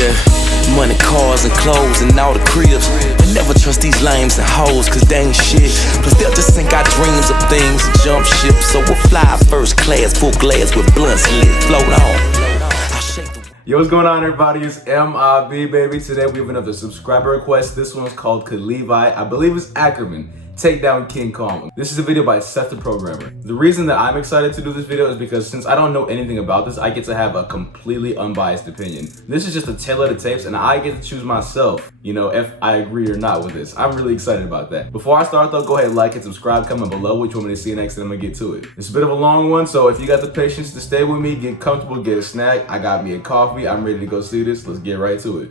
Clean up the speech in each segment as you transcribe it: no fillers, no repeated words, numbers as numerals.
Yeah, money, cars, and clothes, and all the cribs. But never trust these lames and hoes, cause they ain't shit. Plus they'll just sink our dreams of things and jump ship. So we'll fly first class, full glass with blunts lit. Float on. Yo, what's going on, everybody? It's M.I.B, baby. Today we have another subscriber request. This one's called Could Levi, I believe it's Ackerman, take down King Kong. This is a video by Seth the Programmer. The reason that I'm excited to do this video is because since I don't know anything about this, I get to have a completely unbiased opinion. This is just a tale of the tapes and I get to choose myself, you know, if I agree or not with this. I'm really excited about that. Before I start though, go ahead, like and subscribe, comment below what you want me to see next and I'm gonna get to it. It's a bit of a long one, so if you got the patience to stay with me, get comfortable, get a snack. I got me a coffee, I'm ready to go see this. Let's get right to it.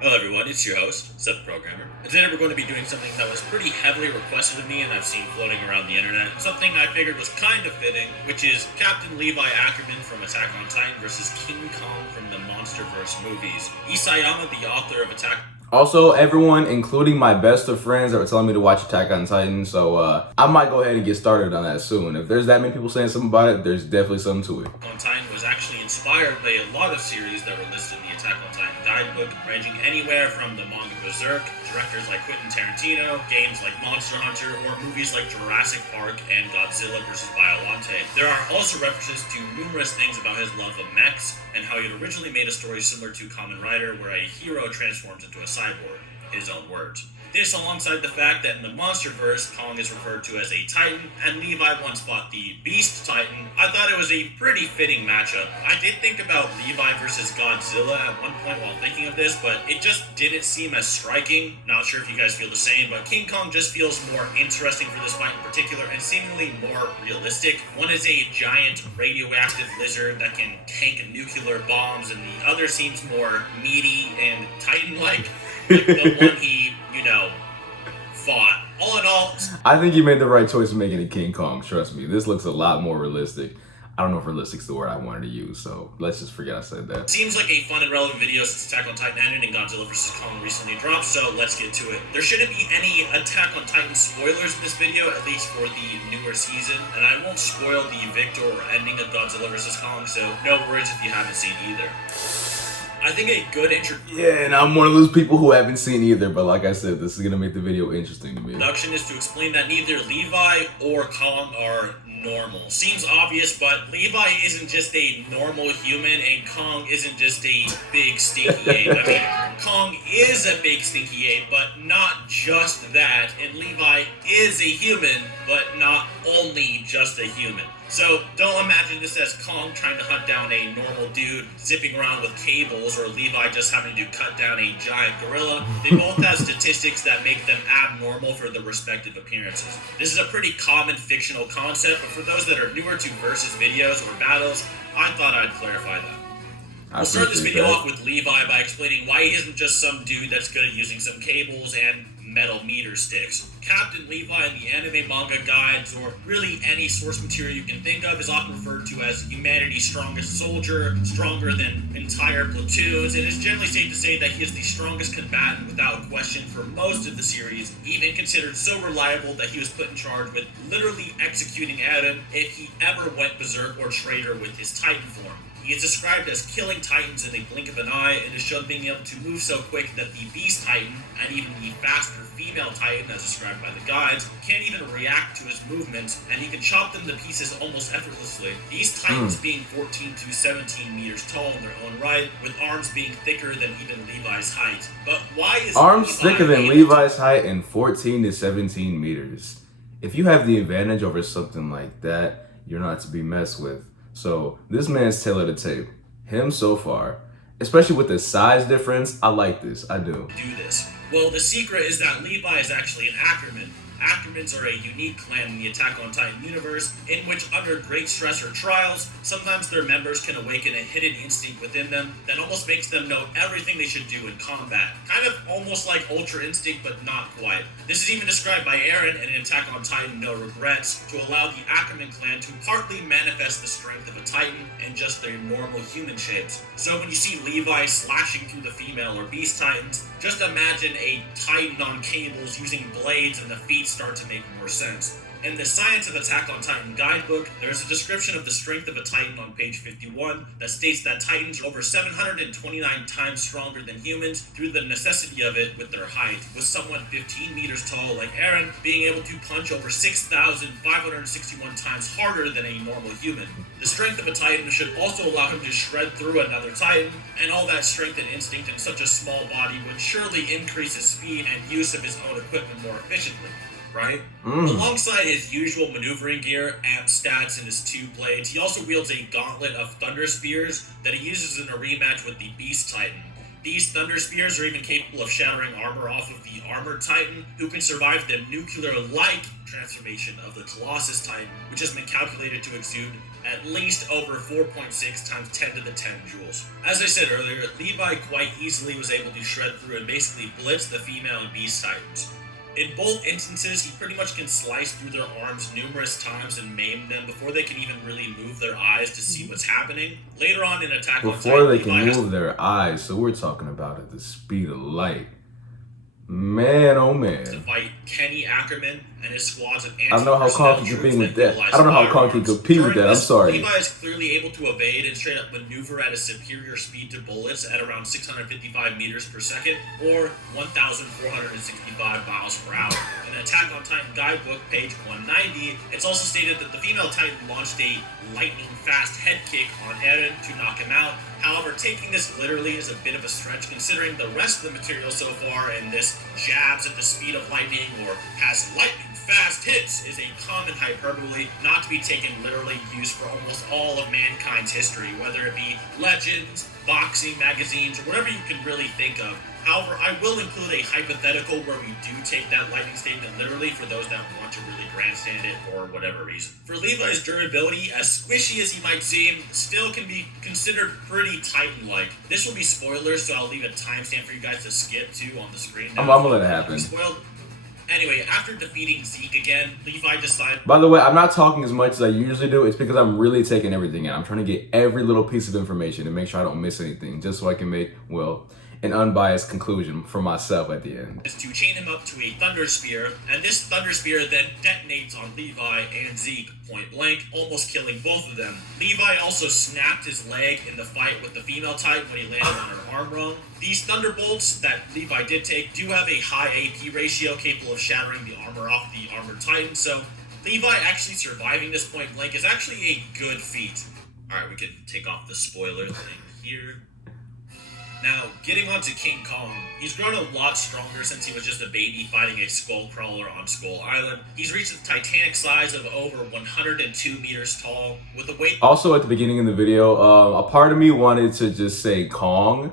Hello everyone, it's your host, Seth the Programmer. And today we're going to be doing something that was pretty heavily requested of me and I've seen floating around the internet. Something I figured was kind of fitting, which is Captain Levi Ackerman from Attack on Titan versus King Kong from the MonsterVerse movies. Isayama, the author of Attack... Also, everyone, including my best of friends, are telling me to watch Attack on Titan, so I might go ahead and get started on that soon. If there's that many people saying something about it, there's definitely something to it. Attack on Titan was actually inspired by a lot of series that were listed in the Attack on Titan guidebook, ranging anywhere from the manga Berserk, directors like Quentin Tarantino, games like Monster Hunter, or movies like Jurassic Park and Godzilla vs. Biollante. There are also references to numerous things about his love of mechs, and how he had originally made a story similar to Kamen Rider where a hero transforms into a cyborg, his own words. This alongside the fact that in the MonsterVerse, Kong is referred to as a Titan, and Levi once fought the Beast Titan. I thought it was a pretty fitting matchup. I did think about Levi versus Godzilla at one point while thinking of this, but it just didn't seem as striking. Not sure if you guys feel the same, but King Kong just feels more interesting for this fight in particular, and seemingly more realistic. One is a giant radioactive lizard that can tank nuclear bombs, and the other seems more meaty and Titan-like. Like the one he, fought. All in all, I think you made the right choice of making it King Kong, trust me. This looks a lot more realistic. I don't know if realistic's the word I wanted to use, so let's just forget I said that. Seems like a fun and relevant video since Attack on Titan ended and Godzilla vs. Kong recently dropped, so let's get to it. There shouldn't be any Attack on Titan spoilers in this video, at least for the newer season, and I won't spoil the victor or ending of Godzilla vs. Kong, so no worries if you haven't seen either. I think a good Yeah, and I'm one of those people who haven't seen either, but like I said, this is gonna make the video interesting to me. Introduction is to explain that neither Levi or Kong are normal. Seems obvious, but Levi isn't just a normal human, and Kong isn't just a big stinky ape. I mean, Kong is a big stinky ape, but not just that. And Levi is a human, but not only just a human. So don't imagine this as Kong trying to hunt down a normal dude zipping around with cables, or Levi just having to cut down a giant gorilla. They both have statistics that make them abnormal for their respective appearances. This is a pretty common fictional concept, but for those that are newer to versus videos or battles, I thought I'd clarify that. We'll start this video off with Levi by explaining why he isn't just some dude that's good at using some cables and metal meter sticks. Captain Levi in the anime, manga guides, or really any source material you can think of, is often referred to as humanity's strongest soldier, stronger than entire platoons, and it's generally safe to say that he is the strongest combatant without question for most of the series, even considered so reliable that he was put in charge with literally executing Adam if he ever went berserk or traitor with his Titan form. He is described as killing Titans in a blink of an eye, and is shown being able to move so quick that the Beast Titan, and even the faster female Titan as described by the guides, can't even react to his movements, and he can chop them to pieces almost effortlessly. These Titans being 14 to 17 meters tall in their own right, with arms being thicker than even Levi's height. But why is arms thicker than Levi's height and 14 to 17 meters? If you have the advantage over something like that, you're not to be messed with. So this man's tale of the tape. Him so far, especially with the size difference, I like this. I do. Well, the secret is that Levi is actually an Ackerman. Ackermans are a unique clan in the Attack on Titan universe, in which under great stress or trials, sometimes their members can awaken a hidden instinct within them that almost makes them know everything they should do in combat. Kind of almost like Ultra Instinct, but not quite. This is even described by Eren in Attack on Titan No Regrets, to allow the Ackerman clan to partly manifest the strength of a Titan in just their normal human shapes. So when you see Levi slashing through the female or Beast Titans, just imagine a Titan on cables using blades and the feet start to make more sense. In the Science of Attack on Titan guidebook, there is a description of the strength of a Titan on page 51 that states that Titans are over 729 times stronger than humans through the necessity of it with their height, with someone 15 meters tall like Eren being able to punch over 6,561 times harder than a normal human. The strength of a Titan should also allow him to shred through another Titan, and all that strength and instinct in such a small body would surely increase his speed and use of his own equipment more efficiently. Right? Alongside his usual maneuvering gear, amp stats, and his 2 blades, he also wields a gauntlet of thunder spears that he uses in a rematch with the Beast Titan. These thunder spears are even capable of shattering armor off of the armored Titan, who can survive the nuclear-like transformation of the Colossus Titan, which has been calculated to exude at least over 4.6 times 10 to the 10 joules. As I said earlier, Levi quite easily was able to shred through and basically blitz the female and Beast Titans. In both instances, he pretty much can slice through their arms numerous times and maim them before they can even really move their eyes to see what's happening. Later on in Attack on Titan, before they can move their eyes, so we're talking about at the speed of light. Man, oh man. To fight Kenny Ackerman and his squads of I don't know how Kong can compete with that. I don't know how Kong can compete with that. I'm sorry. Levi is clearly able to evade and straight up maneuver at a superior speed to bullets at around 655 meters per second or 1,465 miles per hour. In the Attack on Titan guidebook, page 190, it's also stated that the female Titan launched a lightning-fast head kick on Eren to knock him out. However, taking this literally is a bit of a stretch considering the rest of the material so far, and this jabs at the speed of lightning or has lightning fast hits is a common hyperbole not to be taken literally, used for almost all of mankind's history, whether it be legends, boxing magazines, or whatever you can really think of. However, I will include a hypothetical where we do take that lightning statement literally for those that want to really grandstand it for whatever reason. For Levi's durability, as squishy as he might seem, still can be considered pretty Titan-like. This will be spoilers, so I'll leave a timestamp for you guys to skip to on the screen. I'm gonna let it happen. Spoiled. Anyway, after defeating Zeke again, Levi decided... By the way, I'm not talking as much as I usually do. It's because I'm really taking everything in. I'm trying to get every little piece of information and make sure I don't miss anything, just so I can make, well, an unbiased conclusion for myself at the end. ...is to chain him up to a Thunder Spear, and this Thunder Spear then detonates on Levi and Zeke point blank, almost killing both of them. Levi also snapped his leg in the fight with the female Titan when he landed on her arm rung. These Thunderbolts that Levi did take do have a high AP ratio capable of shattering the armor off the armored Titan, so Levi actually surviving this point blank is actually a good feat. Alright, we can take off the spoiler thing here. Now, getting on to King Kong, he's grown a lot stronger since he was just a baby fighting a skull crawler on Skull Island. He's reached the titanic size of over 102 meters tall, with a weight... Also, at the beginning of the video, a part of me wanted to just say Kong,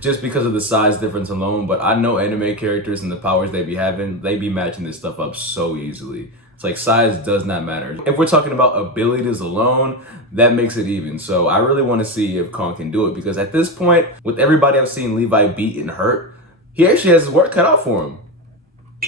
just because of the size difference alone, but I know anime characters and the powers they be having, they be matching this stuff up so easily. It's like size does not matter. If we're talking about abilities alone, that makes it even. So I really want to see if Kong can do it, because at this point, with everybody I've seen Levi beat and hurt, he actually has his work cut out for him.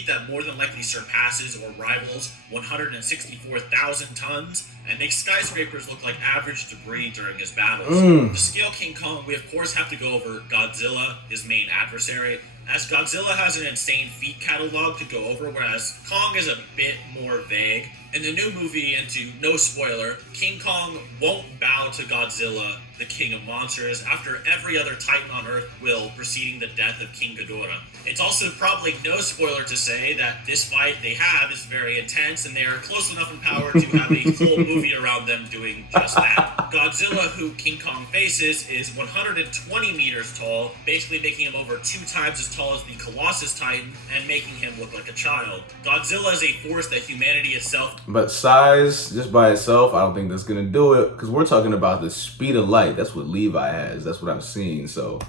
That more than likely surpasses or rivals 164,000 tons and makes skyscrapers look like average debris during his battles. To scale King Kong, we of course have to go over Godzilla, his main adversary, as Godzilla has an insane feat catalog to go over, whereas Kong is a bit more vague. In the new movie, and to no spoiler, King Kong won't bow to Godzilla, the king of monsters, after every other Titan on Earth will, preceding the death of King Ghidorah. It's also probably no spoiler to say that this fight they have is very intense, and they are close enough in power to have a whole movie around them doing just that. Godzilla, who King Kong faces, is 120 meters tall, basically making him over 2 times as tall as the Colossus Titan, and making him look like a child. Godzilla is a force that humanity itself... But size, just by itself, I don't think that's gonna do it, because we're talking about the speed of light. That's what Levi has. That's what I've seen, so...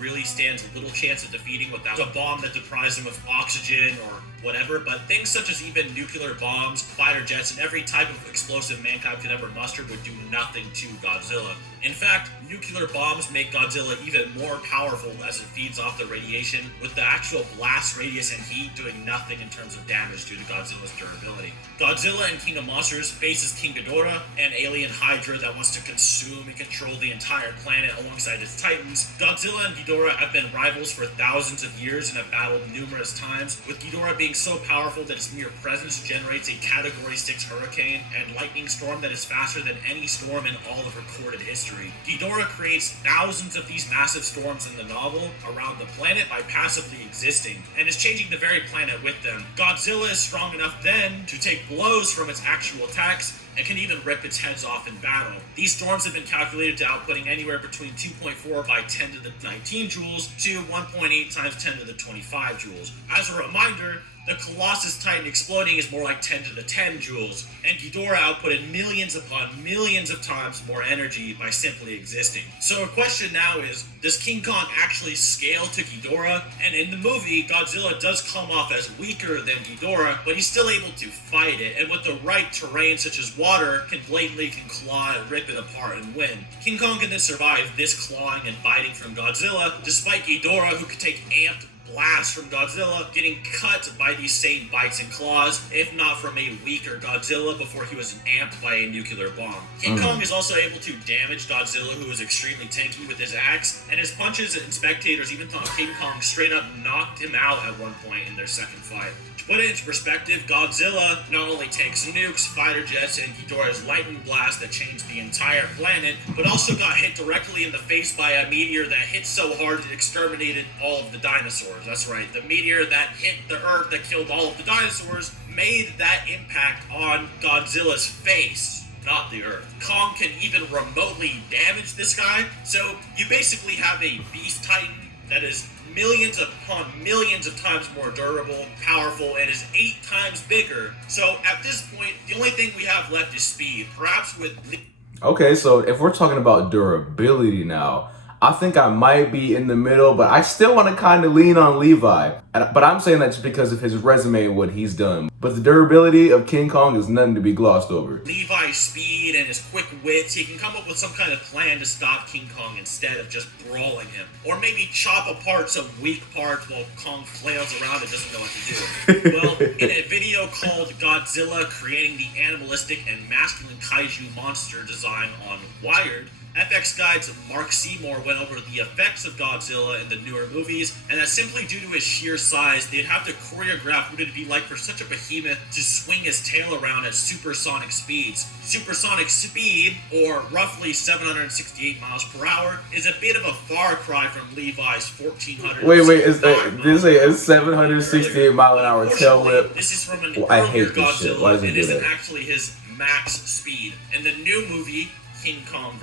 really stands little chance of defeating without a bomb that deprives him of oxygen or whatever, but things such as even nuclear bombs, fighter jets, and every type of explosive mankind could ever muster would do nothing to Godzilla. In fact, nuclear bombs make Godzilla even more powerful as it feeds off the radiation, with the actual blast radius and heat doing nothing in terms of damage due to Godzilla's durability. Godzilla and King of Monsters faces King Ghidorah, an alien hydra that wants to consume and control the entire planet alongside its titans. Godzilla and Ghidorah have been rivals for thousands of years and have battled numerous times, with Ghidorah being so powerful that its mere presence generates a Category 6 hurricane and lightning storm that is faster than any storm in all of recorded history. Ghidorah creates thousands of these massive storms in the novel around the planet by passively existing, and is changing the very planet with them. Godzilla is strong enough then to take blows from its actual attacks and can even rip its heads off in battle. These storms have been calculated to outputting anywhere between 2.4 by 10 to the 19 joules to 1.8 times 10 to the 25 joules. As a reminder, the Colossus Titan exploding is more like 10 to the 10 joules, and Ghidorah outputted millions upon millions of times more energy by simply existing. So a question now is, does King Kong actually scale to Ghidorah? And in the movie, Godzilla does come off as weaker than Ghidorah, but he's still able to fight it, and with the right terrain such as water, can claw and rip it apart and win. King Kong can then survive this clawing and biting from Godzilla, despite Ghidorah, who could take amped blast from Godzilla, getting cut by these same bites and claws, if not from a weaker Godzilla before he was amped by a nuclear bomb. King Kong is also able to damage Godzilla, who is extremely tanky, with his axe, and his punches and spectators even thought King Kong straight up knocked him out at one point in their second fight. To put it into perspective, Godzilla not only takes nukes, fighter jets, and Ghidorah's lightning blast that changed the entire planet, but also got hit directly in the face by a meteor that hit so hard it exterminated all of the dinosaurs. That's right, the meteor that hit the Earth that killed all of the dinosaurs made that impact on Godzilla's face, not the Earth. Kong can even remotely damage this guy, so you basically have a beast titan that is millions upon millions of times more durable, powerful, and is 8 times bigger. So at this point, the only thing we have left is speed. Perhaps with... Okay, so if we're talking about durability now, I think I might be in the middle, but I still want to kind of lean on Levi. But I'm saying that just because of his resume and what he's done. But the durability of King Kong is nothing to be glossed over. Levi's speed and his quick wits, he can come up with some kind of plan to stop King Kong instead of just brawling him. Or maybe chop apart some weak parts while Kong flails around and doesn't know what to do. Well, in a video called Godzilla Creating the Animalistic and Masculine Kaiju Monster Design on Wired, FX Guide's Mark Seymour went over the effects of Godzilla in the newer movies, and that simply due to his sheer size, they'd have to choreograph what it'd be like for such a behemoth to swing his tail around at supersonic speeds. Supersonic speed, or roughly 768 miles per hour, is a bit of a far cry from Levi's 1400. It's 768 mile an hour tail whip. This is from an I earlier hate this shit. Why Godzilla, does he and do isn't that? actually his max speed. In the new movie, King Kong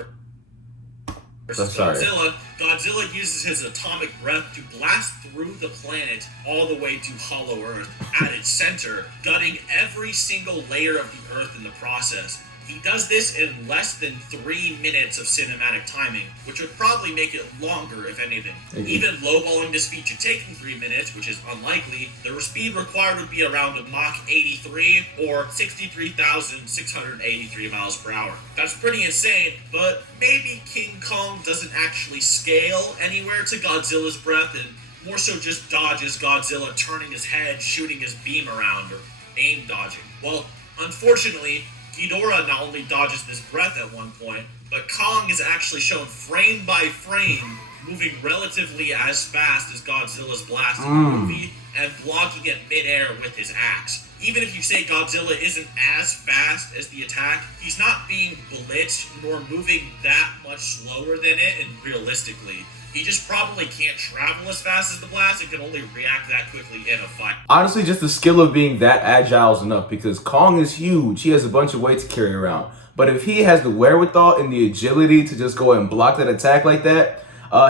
versus Godzilla uses his atomic breath to blast through the planet all the way to Hollow Earth at its center, gutting every single layer of the Earth in the process. He does this in less than 3 minutes of cinematic timing, which would probably make it longer, if anything. Even lowballing this feat to taking 3 minutes, which is unlikely, the speed required would be around a Mach 83 or 63,683 miles per hour. That's pretty insane, but maybe King Kong doesn't actually scale anywhere to Godzilla's breath and more so just dodges Godzilla turning his head, shooting his beam around, or aim dodging. Well, unfortunately, Ghidorah not only dodges this breath at one point, but Kong is actually shown frame by frame moving relatively as fast as Godzilla's blast in the movie and blocking it midair with his axe. Even if you say Godzilla isn't as fast as the attack, he's not being blitzed nor moving that much slower than it, and realistically. He just probably can't travel as fast as the blast and can only react that quickly in a fight. Honestly, just the skill of being that agile is enough because Kong is huge. He has a bunch of weight to carry around. But if he has the wherewithal and the agility to just go and block that attack like that,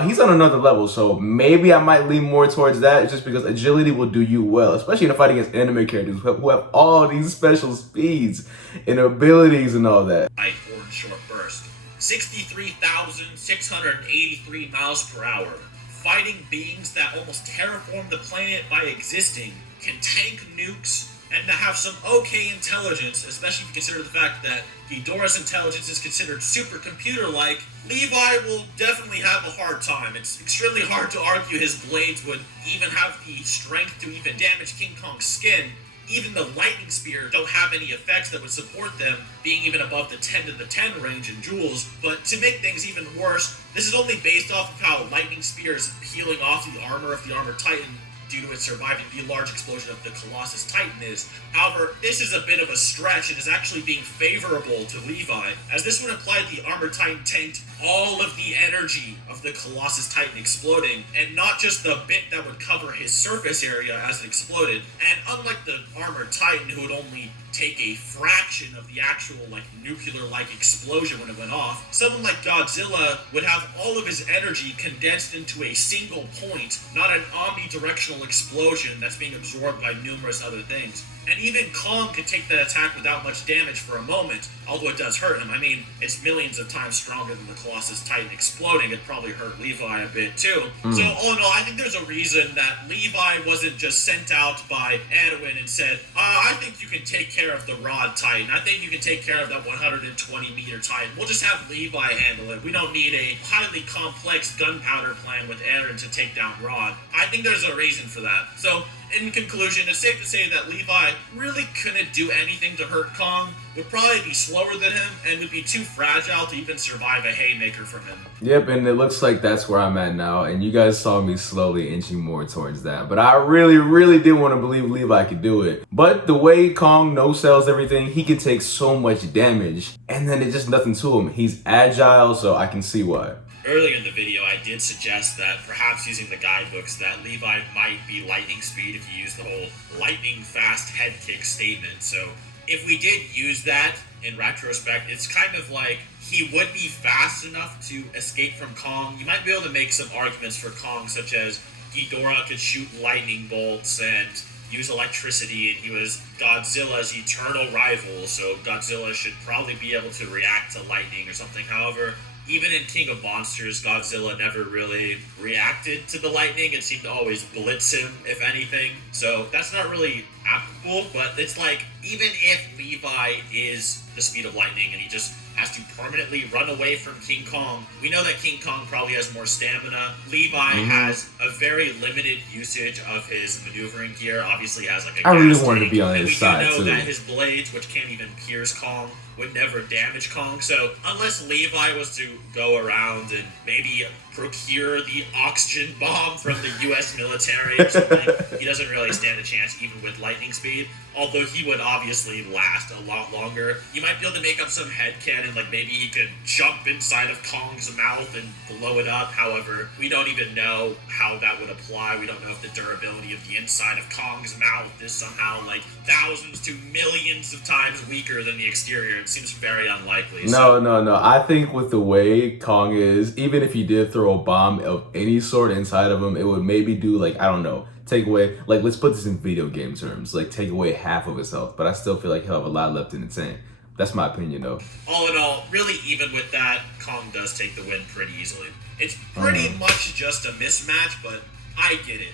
he's on another level. So maybe I might lean more towards that just because agility will do you well, especially in a fight against anime characters who have all these special speeds and abilities and all that. Or in short burst. 63,683 miles per hour. Fighting beings that almost terraform the planet by existing, can tank nukes, and to have some okay intelligence, especially if you consider the fact that Ghidorah's intelligence is considered supercomputer-like. Levi will definitely have a hard time. It's extremely hard to argue his blades would even have the strength to even damage King Kong's skin. even the lightning spear don't have any effects that would support them being even above the 10 to the 10 range in joules. But to make things even worse, this is only based off of how lightning spear is peeling off the armor of the armored titan due to it surviving the large explosion of the Colossus Titan is. However, this is a bit of a stretch and is actually being favorable to Levi, as this would imply the armored titan tanked all of the energy of the Colossus Titan exploding, and not just the bit that would cover his surface area as it exploded. And unlike the armored titan, who would only take a fraction of the actual nuclear-like explosion when it went off, someone like Godzilla would have all of his energy condensed into a single point, not an omnidirectional explosion that's being absorbed by numerous other things. And even Kong could take that attack without much damage for a moment, although it does hurt him. I mean, it's millions of times stronger than the Colossus Titan exploding. It probably hurt Levi a bit too. So all in all, I think there's a reason that Levi wasn't just sent out by Edwin and said, I think you can take care of the Rod Titan. I think you can take care of that 120-meter Titan. We'll just have Levi handle it. We don't need a highly complex gunpowder plan with Eren to take down Rod. I think there's a reason for that. So, in conclusion, it's safe to say that Levi really couldn't do anything to hurt Kong, would probably be slower than him, and would be too fragile to even survive a haymaker from him. Yep, and it looks like that's where I'm at now, and you guys saw me slowly inching more towards that. But I really did want to believe Levi could do it. But the way Kong no-sells everything, he can take so much damage, and then it's just nothing to him. He's agile, so I can see why. Earlier in the video, I did suggest that perhaps using the guidebooks that Levi might be lightning speed if you use the whole lightning fast head kick statement. So if we did use that in retrospect, it's kind of like he would be fast enough to escape from Kong. You might be able to make some arguments for Kong, such as Ghidorah could shoot lightning bolts and use electricity, and he was Godzilla's eternal rival, so Godzilla should probably be able to react to lightning or something. However, even in King of Monsters, Godzilla never really reacted to the lightning. It seemed to always blitz him, if anything. So that's not really applicable, but it's like, even if Levi is the speed of lightning and he just has to permanently run away from King Kong, we know that King Kong probably has more stamina. Levi has a very limited usage of his maneuvering gear. Obviously has like a I really gas wanted to tank, be on and his side, we do know too. that his blades, which can't even pierce Kong, would never damage Kong. So unless Levi was to go around and maybe procure the oxygen bomb from the US military or something, he doesn't really stand a chance even with lightning speed. Although he would obviously last a lot longer. You might be able to make up some headcanon, like maybe he could jump inside of Kong's mouth and blow it up. However, we don't even know how that would apply. We don't know if the durability of the inside of Kong's mouth is somehow like thousands to millions of times weaker than the exterior. It seems very unlikely. No. I think with the way Kong is, even if he did throw a bomb of any sort inside of him, it would maybe do like, I don't know, take away, like, let's put this in video game terms, like take away half of his health, but I still feel like he'll have a lot left in the tank. That's my opinion though. All in all, really even with that, Kong does take the win pretty easily. It's pretty much just a mismatch, but I get it.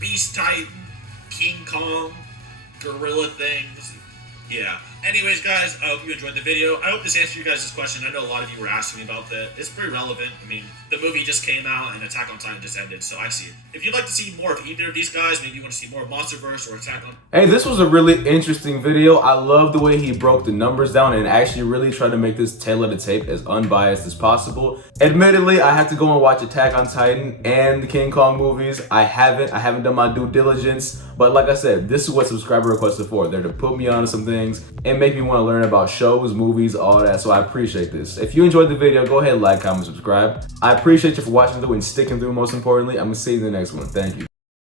Beast Titan, King Kong, gorilla things. Yeah. Anyways, guys, I hope you enjoyed the video. I hope this answered you guys' question. I know a lot of you were asking me about that. It's pretty relevant. I mean, the movie just came out and Attack on Titan just ended, so I see it. If you'd like to see more of either of these guys, maybe you want to see more of MonsterVerse or Attack on... Hey, this was a really interesting video. I love the way he broke the numbers down and actually really tried to make this tail of the tape as unbiased as possible. Admittedly, I have to go and watch Attack on Titan and the King Kong movies. I haven't done my due diligence, but like I said, this is what subscriber requests are for. They're to put me on some things and make me want to learn about shows, movies, all that, so I appreciate this. If you enjoyed the video, go ahead, like, comment, subscribe. I appreciate you for watching through and sticking through, most importantly. I'm gonna see you in the next one. Thank you.